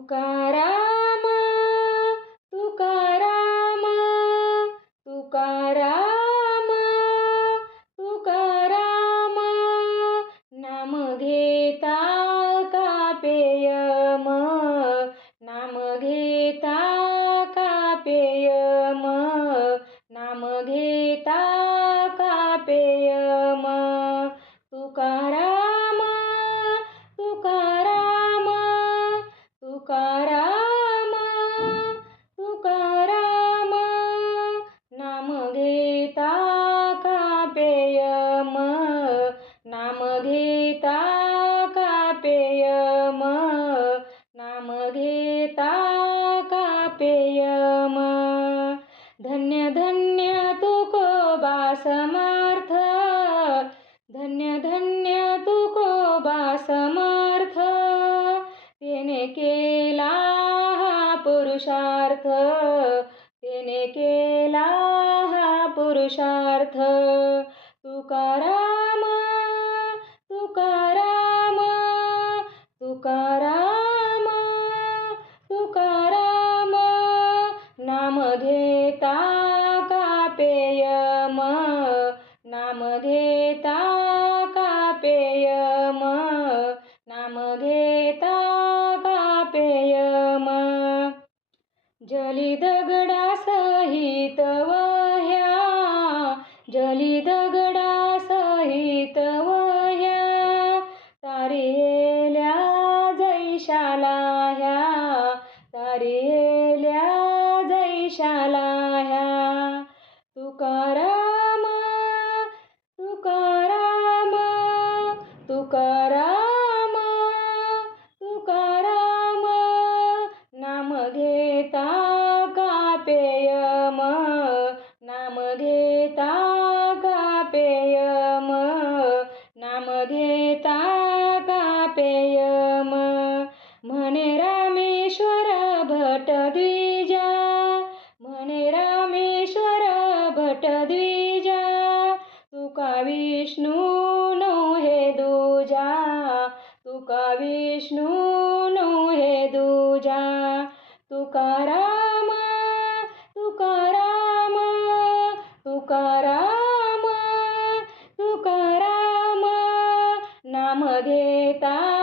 तुकाराम तुकाराम तुकाराम तुकाराम नाम घेता का पेयम नाम घेता का पेयम नाम घेता का पेयम तुकाराम तुकाराम तुकाराम तुकाराम नाम घेता का पेयम नाम घेता का पेयम नाम घेता का पेयम धन्य धन्य तुकोबा समर्थ धन्य धन्य तुकोबा समर्थ तेने केला हा पुरुषार्थ तेने केला हा पुरुषार्थ तुकाराम तुकाराम तुकाराम तुकाराम नाम घेता का पेयम नाम घेता का पेयम नाम घेता का पेयम जली दगडा सहित वह्या जली दगडा सहित वह्या तारियेल्या जैशाला ह्या तारियेल्या जैशाला ह्या तुकाराम तुकाराम तुकाराम तुकाराम नाम घेता का पेयम नाम घेता का पेयम नाम घेता का पेयम म्हणे रामेश्वर भट द्विजा म्हणे रामेश्वर भट द्विजा तुका विष्णू नो हे दूजा तुका विष्णू नो हे दूजा तुकाराम तुकाराम तुकाराम तुकाराम नाम घेता